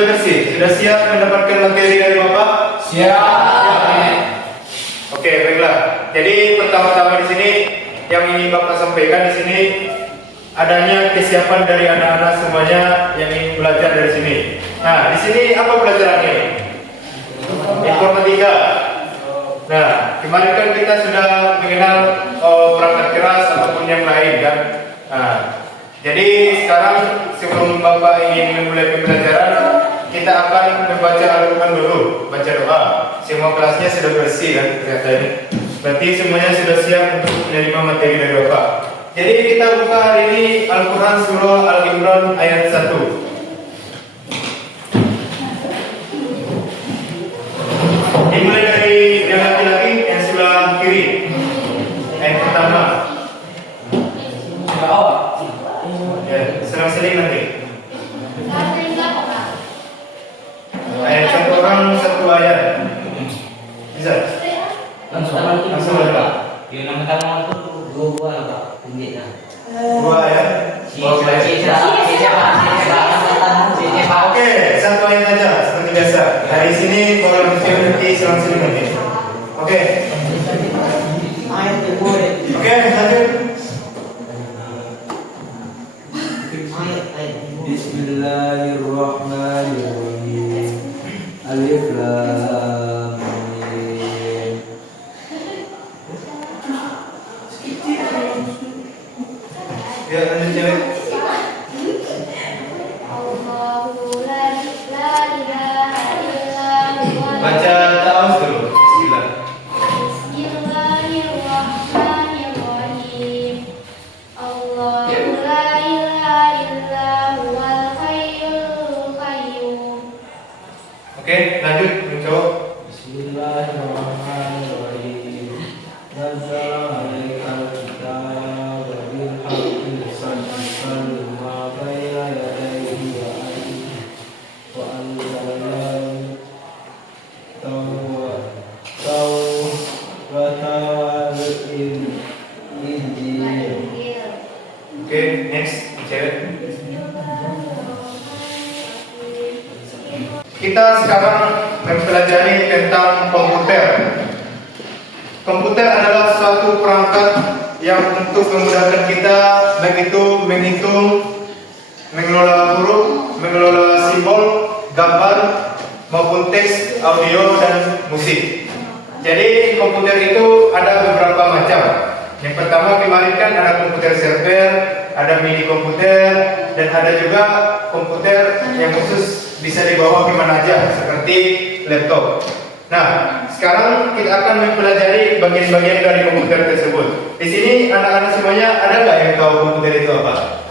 sudah bersih? Sudah siap mendapatkan materi dari Bapak? Siap. Oke, baiklah. Jadi pertama-tama di sini yang ingin Bapak sampaikan di sini adanya kesiapan dari anak-anak semuanya yang ingin belajar dari sini. Nah, di sini apa pelajarannya? Informatika. Nah, kemarin kan kita sudah mengenal perangkat keras ataupun yang lain kan. Nah, jadi sekarang sebelum Bapak ingin memulai pembelajaran, kita akan membaca Al-Quran dulu, baca doa. Semua kelasnya sudah bersih kan kelihatannya. Berarti semuanya sudah siap untuk menerima materi dari Bapak. Jadi kita buka hari ini Al-Quran surah Al-Imran ayat 1. Dimulai dari yang laki-laki yang sebelah kiri. Ayat pertama. Ya, selang-seling nanti. Ayat satu orang satu ayat. Bisa? Langsung aja. Yung nama tanong itu dua Pak, hindi na. Dua ayat. Oke, satu ayat aja seperti biasa. Dari sini kalau langsung nanti selang-seling nanti. Oke. Oke, lanjut. Bismillahirrahmanirrahim. Alif lam mim. Ya, lanjut cewek. Baca ta'awuz dulu. Bismillah. Bismillahirrahmanirrahim. Allahu la ilaha illa huwal hayyul qayyum. Oke, lanjut mencoba. Bismillahirrahmanirrahim. Nazzala 'alaikal kitaba bil haqqi musaddiqan lima bayna yadayhi wa anzalna Tawrata wal Injil. Oke, next cewek. Kita sekarang mempelajari tentang komputer. Komputer adalah suatu perangkat yang untuk memudahkan kita baik itu menghitung, mengelola huruf, mengelola simbol, gambar, maupun teks, audio, dan musik. Jadi komputer itu ada beberapa macam. Yang pertama kemarin kan ada komputer server, ada mini komputer, dan ada juga komputer yang khusus bisa dibawa kemana aja seperti laptop. Nah, sekarang kita akan mempelajari bagian-bagian dari komputer tersebut. Di sini anak-anak semuanya ada nggak yang tahu komputer itu apa?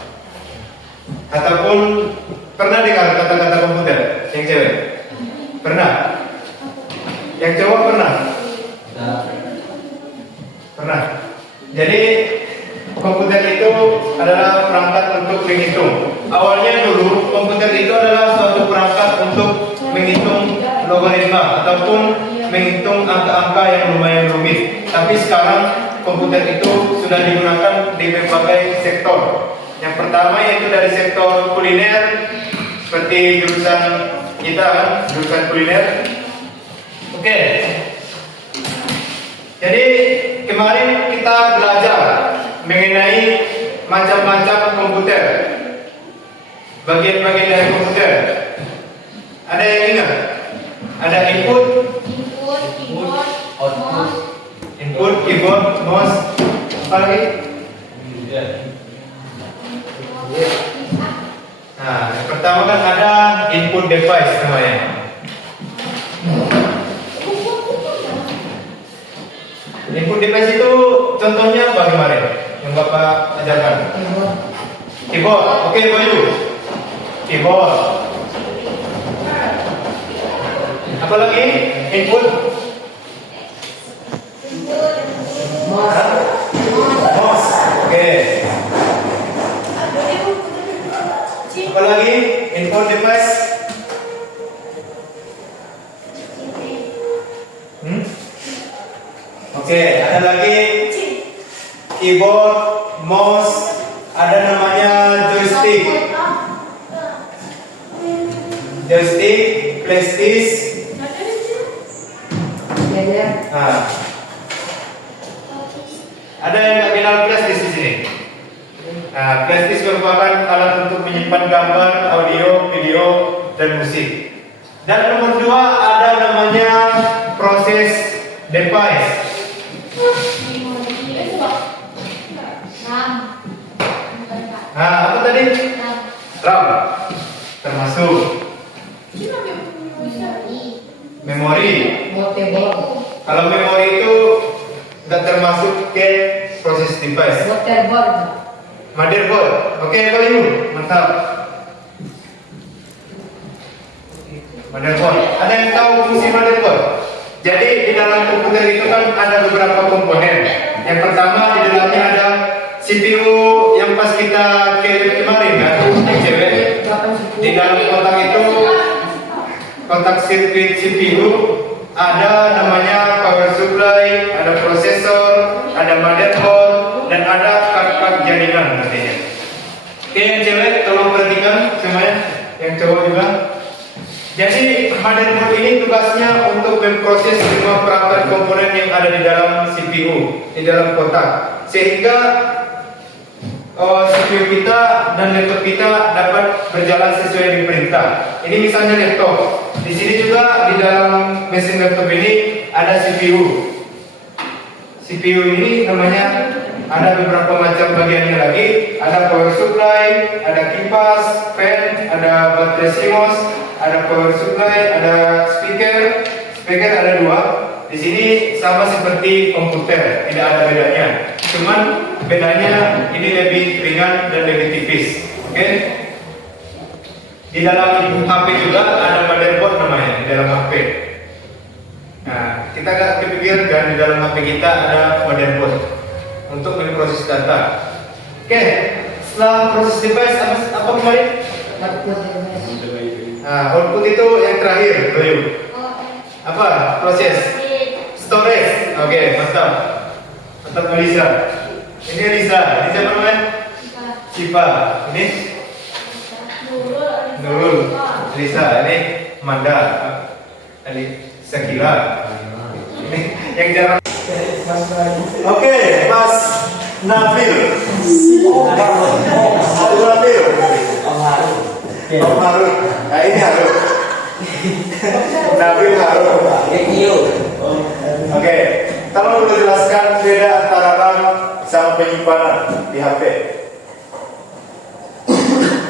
Ataupun pernah dengar kata-kata komputer? Yang cewek? Pernah? Yang cowok pernah? Pernah. Jadi komputer itu adalah perangkat untuk menghitung. Awalnya dulu komputer itu adalah suatu perangkat untuk menghitung logaritma ataupun menghitung angka-angka yang lumayan rumit. Tapi sekarang komputer itu sudah digunakan di berbagai sektor. Yang pertama yaitu dari sektor kuliner, seperti jurusan kita kan, jurusan kuliner. Oke. Jadi kemarin kita belajar mengenai macam-macam komputer, bagian-bagian dari komputer. Ada yang ingat? Ada input, keyboard, mouse, apa lagi? Nah, yang pertama kan ada input device namanya. Input device itu contohnya apa kemarin yang Bapak ajarkan? Keyboard. Oke, Bayu. Keyboard. Apa lagi? Input. Mouse. Oke. Apa lagi? Input device. Oke, ada lagi keyboard, mouse, ada namanya joystick. joystick, flash disk. Nah, ada yang nggak kenal flash disk di sini? Nah, flash disk merupakan alat untuk menyimpan gambar, audio, video, dan musik. Dan nomor 2 ada namanya proses device. Nah, apa tadi? RAM. Termasuk memori. Kalau memori itu nggak termasuk ke proses device. Motherboard. Oke, Bayu. Mantap. Motherboard. Ada yang tahu fungsi motherboard? Jadi di dalam komputer itu kan ada beberapa komponen. Yang pertama di dalamnya ada CPU yang pas kita kirim kemarin kan, yang cewek. Di dalam kotak itu, kotak sirkuit CPU ada namanya power supply, ada prosesor, ada motherboard, dan ada kart jaringan nantinya. Oke, yang cewek tolong perhatikan semuanya, yang cowok juga. Jadi motherboard ini tugasnya untuk memproses semua perangkat komponen yang ada di dalam CPU, di dalam kotak, sehingga CPU kita dan laptop kita dapat berjalan sesuai dengan perintah. Ini misalnya laptop. Di sini juga di dalam mesin laptop ini ada CPU. CPU ini namanya ada beberapa macam bagiannya lagi. Ada power supply, ada kipas, fan, ada baterai CMOS, ada power supply, ada speaker. Speaker ada 2. Di sini sama seperti komputer, tidak ada bedanya. Cuman bedanya ini lebih ringan dan lebih tipis. Oke? Di dalam HP juga ada motherboard namanya di dalam HP. Nah, kita agak kepikir kan di dalam HP kita ada motherboard untuk memproses data. Oke, setelah proses device apa kemarin? Nah, output itu yang terakhir, Bayu. Apa? Proses storage. Oke, mantap. Mantap Melisa. Ini Lisa. Ini siapa namanya? Sipa. Ini Nurul. Lisa. Ini Manda. Ini Sakila. Ini yang jarang. Oke, Mas Nabil. Nabil. Om Harun. Nah, ini Harun. Nabil Harun. Oke, tolong lu jelaskan beda antara RAM sama penyimpanan di HP.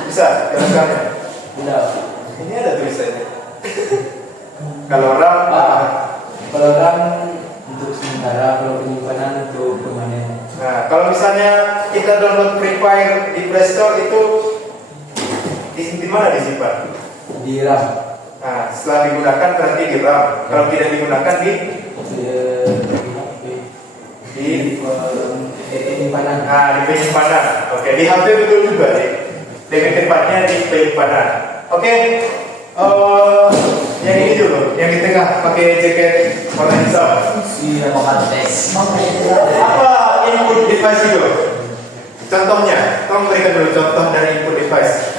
Bisa jelaskannya? Tidak. Ini ada tulisannya. Kalau RAM, Kalau RAM untuk sementara, kalau penyimpanan untuk permanen. nah kalau misalnya kita download Free Fire di Play Store itu di mana disimpan? Di RAM. Nah, setelah digunakan berarti di RAM. Kalau tidak digunakan di penyimpanan. Nah, di penyimpanan. Oke, di HP betul juga nih. Lebih tepatnya di penyimpanan. Oke. Yang ini dulu, yang di tengah pakai jaket warna hitam. Iya, makan tes. Apa input device itu? Contohnya, tolong berikan dulu contoh dari input device.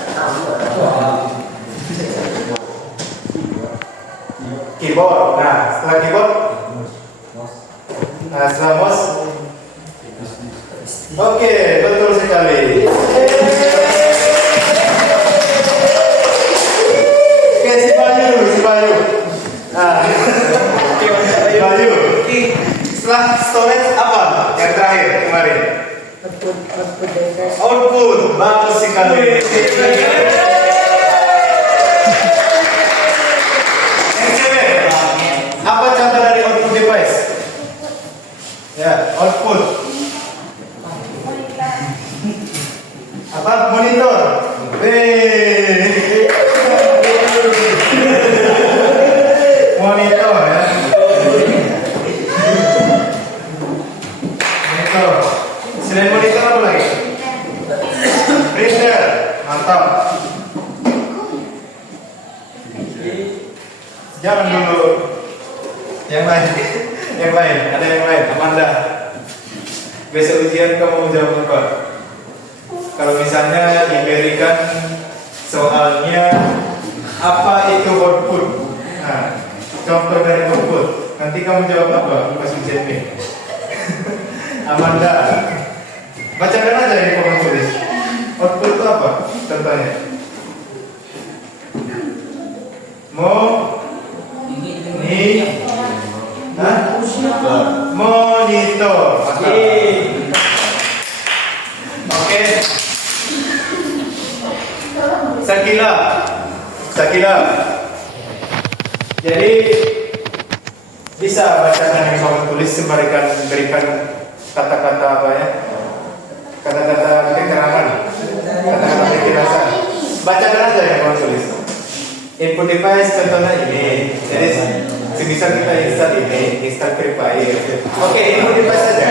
Keyboard. Nah, setelah keyboard, nah setelah mouse. Oke, betul sekali. Oke, si Bayu dulu, si Bayu. Nah, Bayu. Setelah storage apa? Yang terakhir kemarin. Output, bagus sekali. Apa contoh dari output device? Ya, output. Apa? Monitor. Monitor ya. Monitor. Selain monitor apa lagi? Printer. Mantap. Jangan dulu. Yang lain. Yang lain. Ada yang lain. Amanda. Besok ujian kamu jawab apa? Kalau misalnya diberikan soalnya Apa itu output? Nah, contoh dari output. Nanti kamu jawab apa? Mas JP. Amanda. Bacakan aja ini kamu tulis. Output itu apa? Contohnya. Monitor. Oke. Sakila. Jadi bisa bacakan yang kamu tulis berikan kata-kata apa ya? Kata-kata keterangan, kata-kata penjelasan. Bacakan aja yang kamu tulis. Input device contohnya ini. Jadi sebisa kita install Free Fire. Oke, input device saja.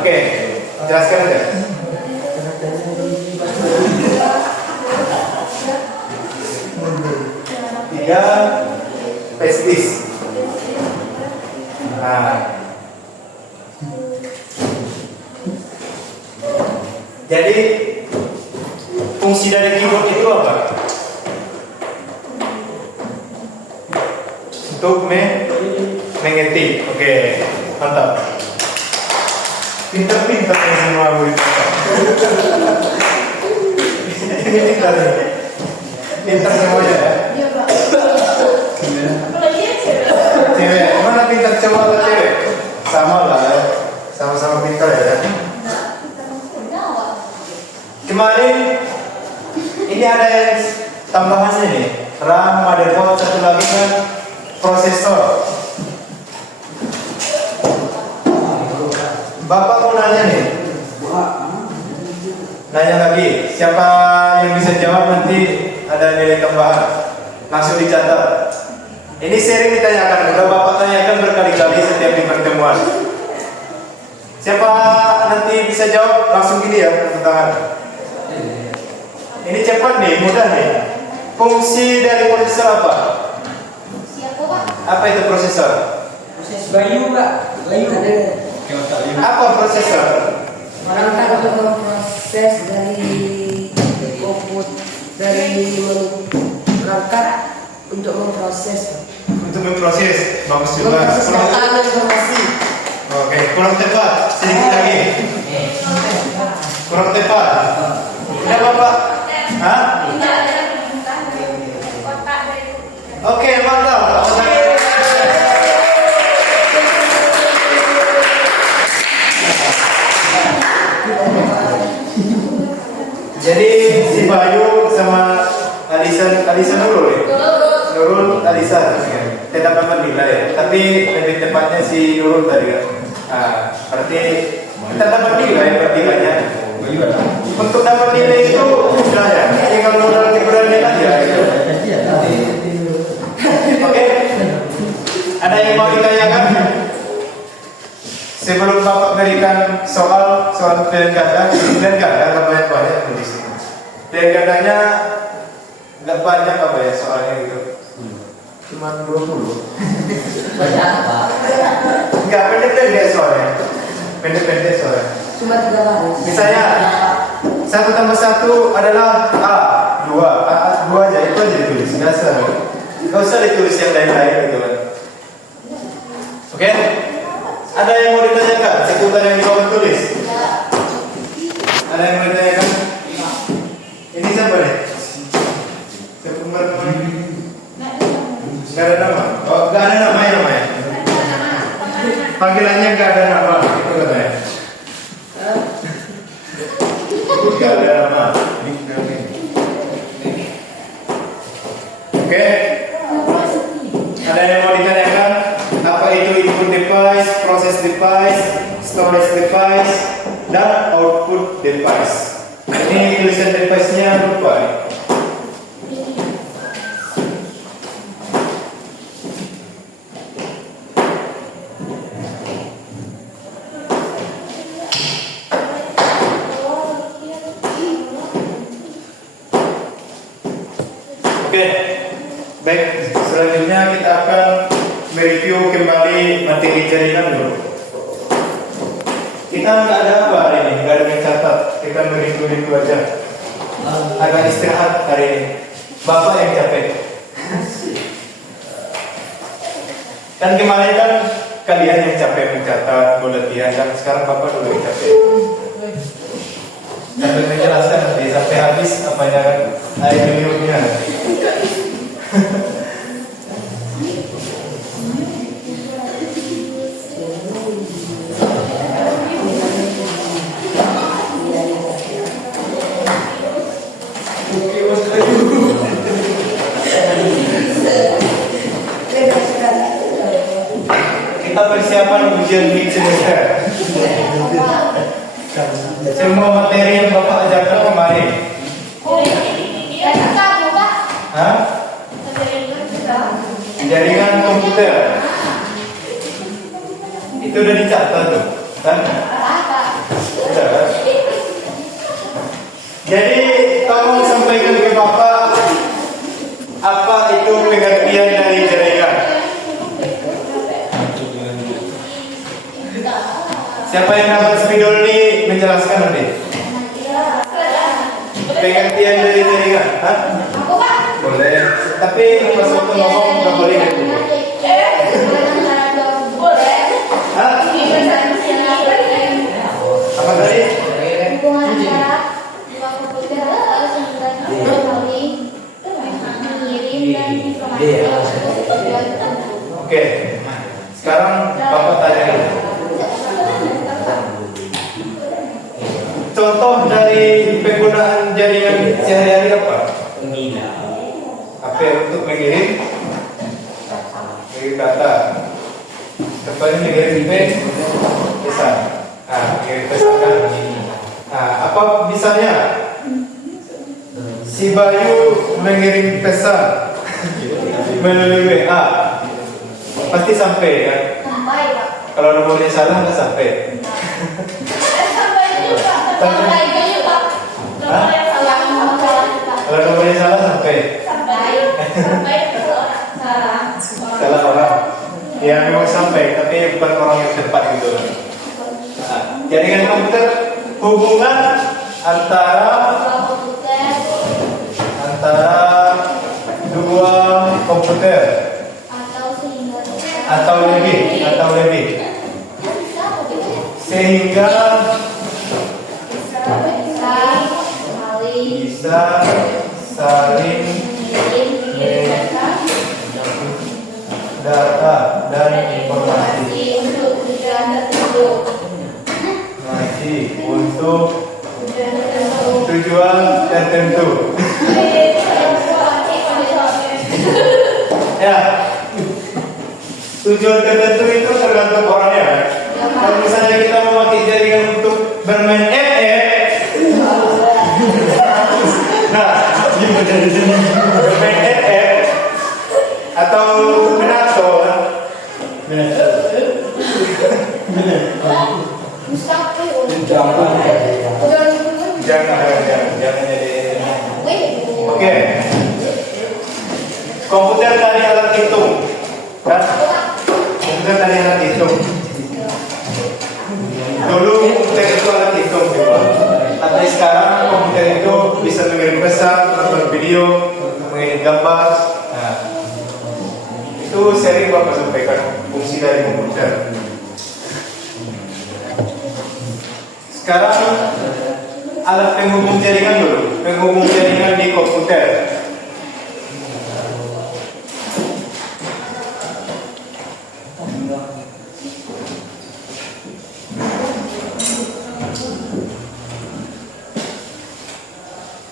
Oke, jelaskan aja. Tiga paste. Nah, jadi fungsi dari keyboard itu apa? Untuk mengetik. Oke, mantap. Pintar-pintar yang semua murid. Ini pintar nih. Pintar semuanya ya. Iya, Pak. Cewek, mana pintar cowok atau cewek? Sama lah ya. Sama-sama pintar ya. Kemarin ini ada yang tambahannya nih. RAM, motherboard, satu lagi kan prosesor. Bapak mau nanya nih. Nanya lagi. Siapa yang bisa jawab nanti ada nilai tambahan. Langsung dicatat. Ini sering ditanyakan. Udah Bapak tanyakan berkali-kali setiap di pertemuan. Siapa nanti bisa jawab langsung gini ya, tepuk tangan. Ini cepat nih, mudah nih. Fungsi dari prosesor apa? Siapa, Pak? Apa itu prosesor? Bayu, Pak. Bayu. Apa prosesor? Perangkat untuk memproses dari output dari perangkat untuk memproses Untuk memproses. Bagus juga. data dan informasi. Oke, kurang tepat. Sedikit lagi. Kurang tepat. Udah Bapak? Hah? Oke, mantap. Jadi si Bayu sama Alisa Nurul ya? Nurul Alisa tidak dapat nilai, tapi lebih tepatnya si Nurul tadi kan. Nah, berarti kita dapat nilai pertiganya. Untuk dapat nilai itu sudah ya, tinggal modal keberanian aja. Oke, ada yang mau ditanyakan? Sebelum Bapak berikan soal pilihan ganda nggak banyak di sini. Pilihan gandanya nggak banyak apa ya soalnya gitu. Cuma 20. Banyak, Pak. Nggak pendek-pendek soalnya. Pendek-pendek soalnya. Cuma 3 baris. Misalnya 1 tambah 1 adalah A, 2 aja, itu aja ditulis. Nggak usah ditulis yang lain-lain gitu kan. Oke? Ada yang mau ditanyakan seputar yang kamu tulis? Ada yang mau ditanyakan? Ini siapa nih? Siapa namanya? Nggak ada nama. Oh, nggak ada namanya. Panggilannya nggak ada nama. Itu katanya. Nggak ada nama. Oke. Ada yang mau ditanyakan? Apa itu input device, process device, storage device, dan output device? Ini tulisan device-nya lupa. Oke, baik. Selanjutnya kita akan mereview kembali materi jaringan dulu. Kita nggak ada apa hari ini, nggak ada mencatat. Kita mereview aja. Agak istirahat hari ini. Bapak yang capek. Kan kemarin kan kalian yang capek mencatat, latihan, dan sekarang Bapak dulu yang capek. Sampai menjelaskan nanti sampai habis apanya air minumnya. Kita persiapan ujian mid semester. Semua materi yang Bapak ajarkan kemarin. Hah? Jaringan komputer. Itu udah dicatat tuh, kan? Udah. Jadi tolong sampaikan ke Bapak apa itu pengertian dari jaringan. Siapa yang dapat spidol ini menjelaskan nanti? Pengertian dari jaringan, hah? Boleh. Tapi pas waktu ngomong nggak boleh gitu. Hah? Apa tadi? Hubungan antara dua komputer saling mengirim dan informasi untuk tujuan tertentu. Oke. Sekarang Bapak tanya. Contoh dari penggunaan jaringan sehari-hari apa? HP untuk mengirim data. Contohnya mengirim pesan. Mengirim pesan kan? Apa misalnya? Si Bayu mengirim pesan melalui WA, pasti sampai ya. Sampai, Pak. Kalau nomornya salah nggak sampai. Sampai juga, Pak. Hah? Kalau nomornya salah sampai. Sampai salah. Salah orang. Ya memang sampai, tapi bukan orang yang tepat gitu. Jaringan komputer hubungan antara dua komputer atau lebih sehingga bisa saling data dan informasi untuk tujuan tertentu. masih untuk tujuan tertentu. Ya, tujuan tertentu itu tergantung orangnya. Kalau misalnya kita memakai jaringan untuk bermain FF, nah, gimana dari sini bermain FF atau menonton, jangan jadi. Oke. Komputer tadi alat hitung, kan? Komputer tadi alat hitung. Dulu komputer itu alat hitung, tapi sekarang komputer itu bisa mengirim pesan, menonton video, mengirim gambar. Nah, itu sering Bapak sampaikan fungsi dari komputer. Sekarang alat penghubung jaringan dulu, penghubung jaringan di komputer.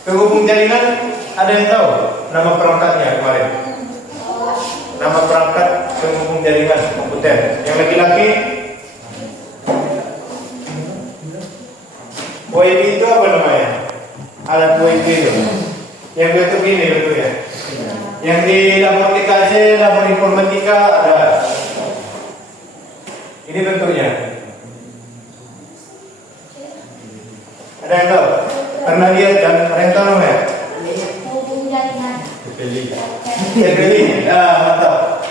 Penghubung jaringan ada yang tahu nama perangkatnya kemarin? Nama perangkat penghubung jaringan komputer. Yang laki-laki WiFi itu apa namanya? Alat WiFi itu. Yang bentuk ini bentuknya. Yang di labor TKJ, labor informatika ada. Ini bentuknya. Ada yang tahu? Pernah lihat kan? Ada yang tahu namanya? Hubung jaringan. Tebeling. Mantap.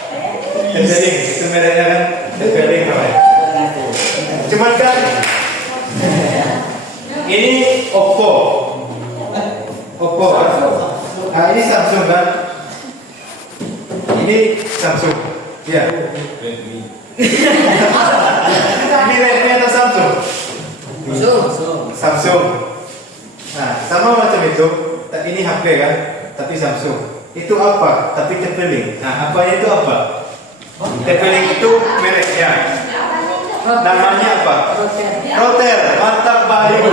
Tebeling. Itu mereknya kan? Tebeling namanya. Cuman kan ini Oppo. Nah, ini Samsung kan? Ini Samsung. Ya. Ini Redmi atau Samsung? Samsung. Nah, sama macam itu. Tapi ini HP kan? Tapi Samsung. Itu apa? Tapi TP-Link. Nah, apanya itu apa? TP-Link itu mereknya. Namanya apa? Roter. Mantap Bayu.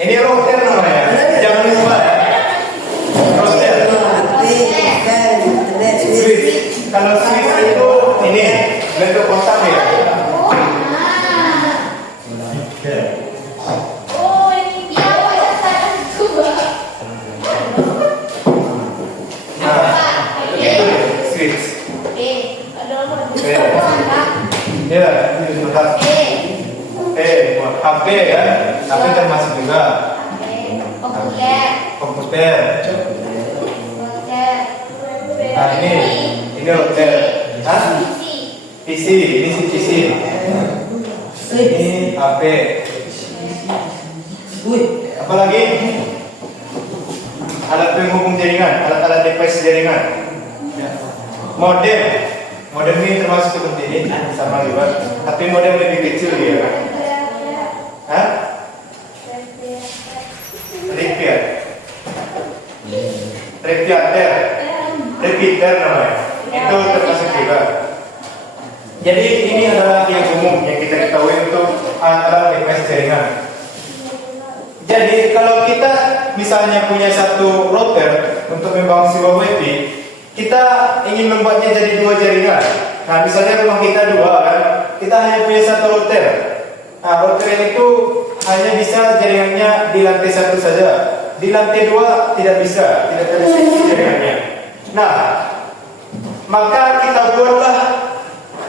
Ini roter namanya. Jangan lupa ya. Roter. Switch. Kalau switch itu ini bentuk kotak ya. Oh, ini dia saya coba. Nah, itu switch. Ada apa? Ya, ini sudah. Buat HP ya. HP termasuk juga. Komputer. Nah, ini router. Hah? PC, ini si PC. Ini HP. Apalagi alat penghubung jaringan, alat-alat device jaringan. Modem. Modem ini termasuk seperti ini, sama juga. Tapi modem lebih kecil dia kan. Hah? Repeater namanya. Itu termasuk juga. Jadi ini adalah yang umum yang kita ketahui untuk alat device jaringan. Jadi kalau kita misalnya punya satu router untuk membangun sebuah WiFi, kita ingin membuatnya jadi dua jaringan. Nah, misalnya rumah kita dua kan, kita hanya punya satu router. Nah, router itu hanya bisa jaringannya di lantai satu saja. Di lantai dua tidak bisa, tidak terseksi jaringannya. Nah, maka kita buatlah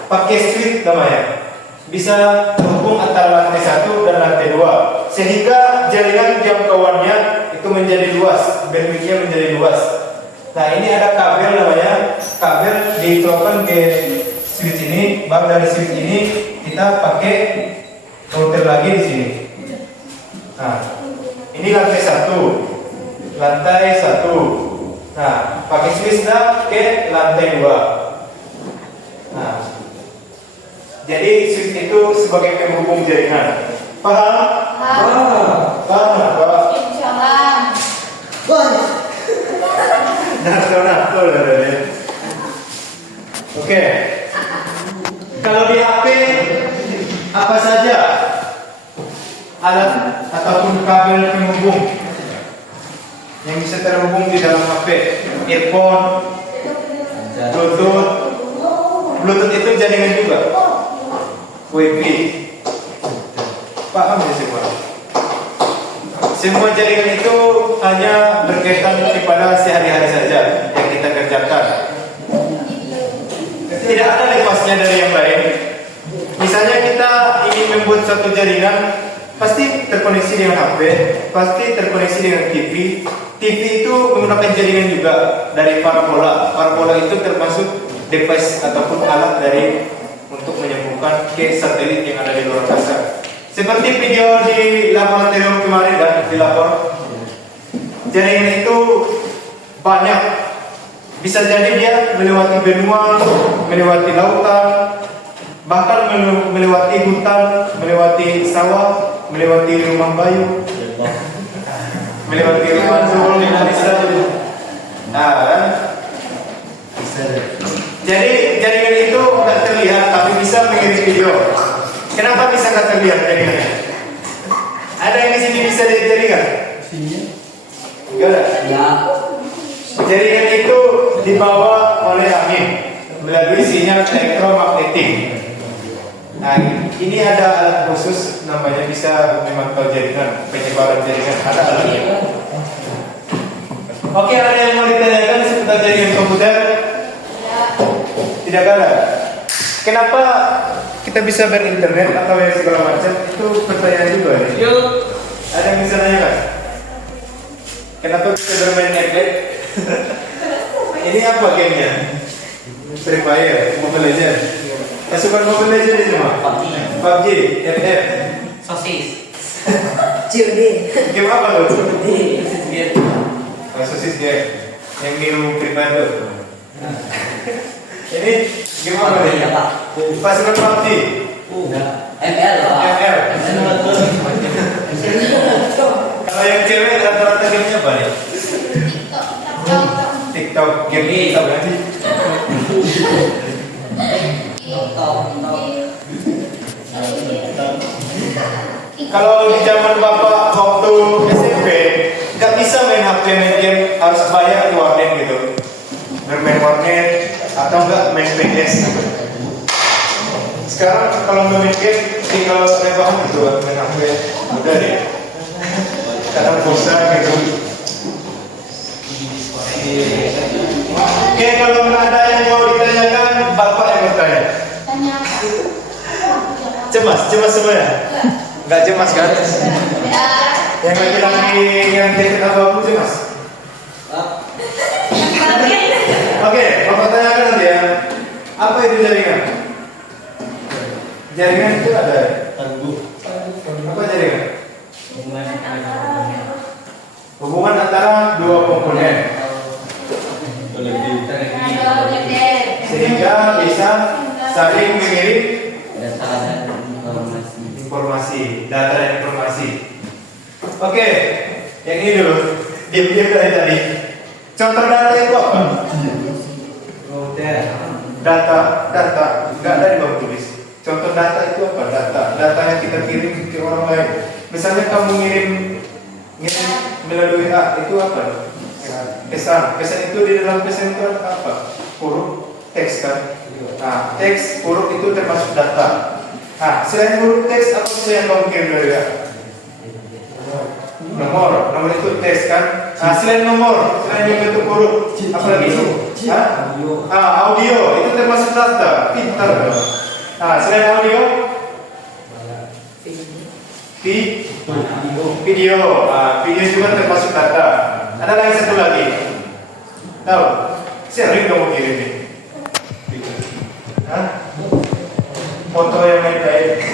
pakai switch namanya. Bisa terhubung antara lantai satu dan lantai dua, sehingga jaringan jangkauannya itu menjadi luas, bandwidthnya menjadi luas. Nah, ini ada kabel namanya, kabel dituangkan ke switch ini, baru dari switch ini kita pakai router lagi di sini. Nah, ini lantai satu. Nah, pakai switch ke lantai 2. Nah, jadi switch itu sebagai penghubung jaringan. Paham? Paham Pak? Jangan. Oke. Kalau di HP apa saja alat ataupun kabel penghubung yang bisa terhubung di dalam HP? Earphone, Bluetooth itu jaringan juga. WiFi. Paham ya semua? Semua jaringan itu hanya berkaitan kepada sehari-hari saja yang kita kerjakan. Tidak ada lepasnya dari yang lain. Misalnya kita ingin membuat satu jaringan, pasti terkoneksi dengan HP, pasti terkoneksi dengan TV. TV itu menggunakan jaringan juga dari parabola. Parabola itu termasuk device ataupun alat dari untuk menyambungkan ke satelit yang ada di luar angkasa. Seperti video di laboratorium kemarin dan di lapor, jaringan itu banyak. Bisa jadi dia melewati benua, melewati lautan, bahkan melewati hutan, melewati sawah, melewati rumah bayu, melewati rumah Zul Indonesia. Nah, kan? Jadi jaringan itu nggak terlihat tapi bisa mengirim video. Kenapa bisa nggak terlihat jaringannya? Ada yang di sini bisa lihat jaringan? Enggak ada. Ya. Jaringan itu dibawa oleh angin melalui sinyal elektromagnetik. Nah, ini ada alat khusus namanya bisa memantau jaringan, penyebaran jaringan. Ada alatnya. Oke, ada yang mau ditanyakan seputar jaringan komputer? Tidak ada. Kenapa kita bisa berinternet atau yang segala macam? Itu pertanyaan juga nih. Ada yang bisa nanya kan? Kenapa bisa bermain Netflix? Ini apa gamenya? Free Fire, Mobile Legends. Pasukan Mobile Legends ini semua. PUBG, FF. Sosis. COD. Game apa lo? Sosis biar. Sosis game. Yang niru Free Fire tuh. Ini game apa nih? Apa? Pasukan PUBG. ML lah. ML. Kalau yang cewek rata-rata gamenya apa nih? TikTok, game TikTok kan? Kalau di zaman bapak waktu SMP nggak bisa main HP main game, harus bayar di warnet gitu, bermain warnet atau enggak main PS. Sekarang kalau main game tinggal rebahan gitu main HP, udah deh. Kadang bosan gitu. Oke, kalau ada yang mau ditanyakan, bapak yang bertanya. Tanya. Cemas semuanya? Enggak cemas kan? Yang laki-laki yang jaket abu-abu cemas? Oke, bapak tanyakan nanti ya. Apa itu jaringan? Jaringan itu ada ya? Apa jaringan? Hubungan antara dua komponen sehingga bisa saling mengirim Data dan informasi. data dan informasi. Oke, yang ini dulu. Diam-diam dari tadi. Contoh data itu apa? Data, nggak ada di bawah tulis. Contoh data itu apa? Data yang kita kirim ke orang lain. Misalnya kamu ngirim melalui WA, itu apa? Pesan itu di dalam pesan itu apa? Huruf teks kan? Nah, teks huruf itu termasuk data. Nah, selain huruf teks, apa saja yang kamu kirim dari WA? Nomor itu teks kan? Nah, selain nomor, selain yang bentuk huruf, apa lagi? Audio itu termasuk data. Pintar dong. Nah, selain audio, video. Video juga termasuk data. Ada lagi satu lagi. Tahu? Sering kamu kirim ini. Foto yang baik.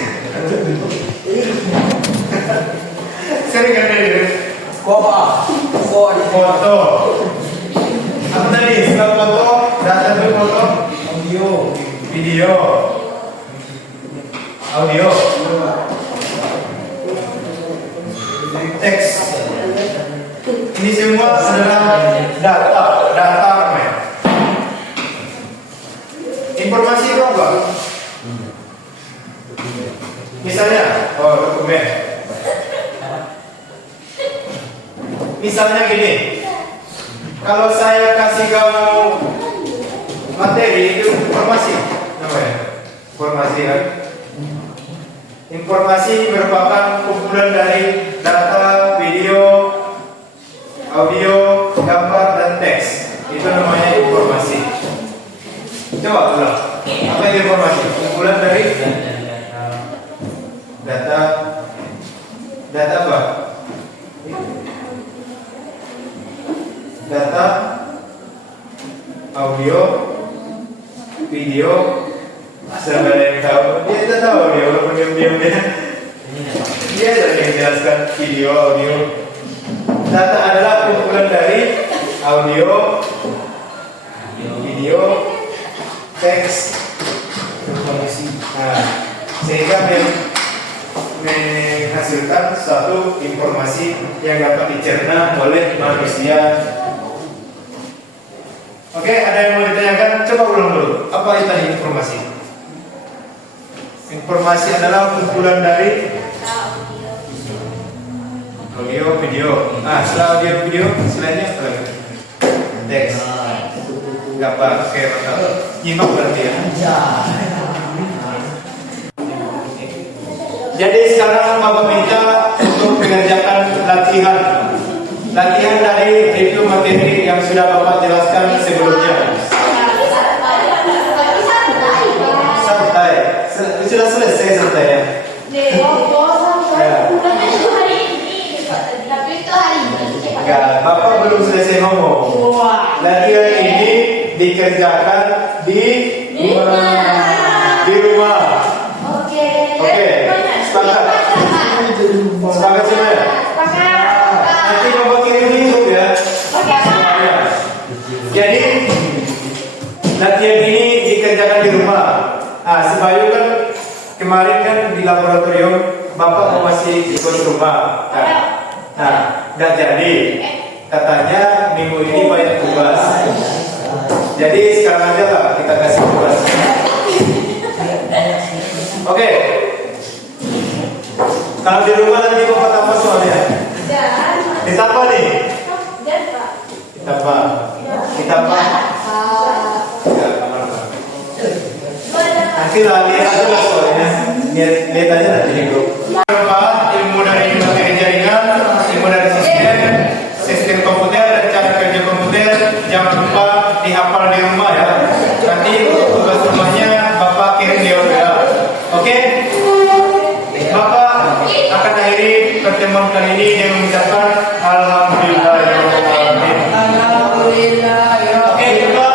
Sering kan kirim? Foto. Apa tadi? Setelah foto, data itu foto, video, audio, teks. Ini semua adalah data namanya. Informasi itu apa? Misalnya, dokumen. Misalnya gini, kalau saya kasih kamu materi itu informasi, namanya informasi kan? Informasi merupakan kumpulan dari data, video, audio, gambar, dan teks. Itu namanya informasi. Coba ulang. Apa itu informasi? Kumpulan dari data apa? Data, audio, video. Asal ada yang tahu, dia tidak tahu dia walaupun diam-diam dia saja yang menjelaskan video, audio. Data adalah kumpulan dari audio, video, teks, informasi. Nah, sehingga menghasilkan suatu informasi yang dapat dicerna oleh manusia. Oke, ada yang mau ditanyakan? Coba ulang dulu. Apa itu tadi informasi? Informasi adalah kumpulan dari audio, video. Setelah audio, video, selainnya apa lagi? Teks, gambar. Oke, mantap. Nyimak berarti ya. Jadi sekarang Bapak minta untuk mengerjakan latihan dari review materi yang sudah Bapak jelaskan sebelumnya. Santai. Sudah selesai santai ya. Ya, Bapak belum selesai ngomong. Latihan ini dikerjakan di rumah. di rumah. Oke. Oke, sepakat. Sepakat semua ya? Nanti Bapak kirim di grup ya. Oke, Pak. Semuanya. Jadi latihan ini dikerjakan di rumah. Ah, si Bayu kan kemarin kan di laboratorium, Bapak masih ikut rumah. Nah, nggak jadi. Katanya minggu ini banyak tugas. Jadi sekarang aja lah kita kasih tugas. Oke. Kalau di rumah nanti Bapak tambah soalnya. Ditambah nih. Ditambah. Ditambah. Ya, aman-aman. Nanti lah lihat aja lah soalnya. Lihat aja nanti di grup. Apa ilmu dari materi jaringan, ilmu dari sistem komputer dan cara kerja komputer. Jangan lupa dihafal di rumah ya. Nanti tugas rumahnya Bapak kirim di WA. Oke? Bapak akan akhiri pertemuan kali ini dengan mengucapkan Alhamdulillahirobbilalamin. Alhamdulillah ya. Oke, juga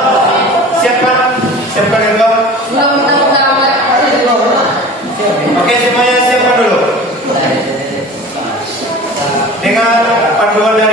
siapkan juga. Oke, semuanya siapkan dulu. Dengan panduan dari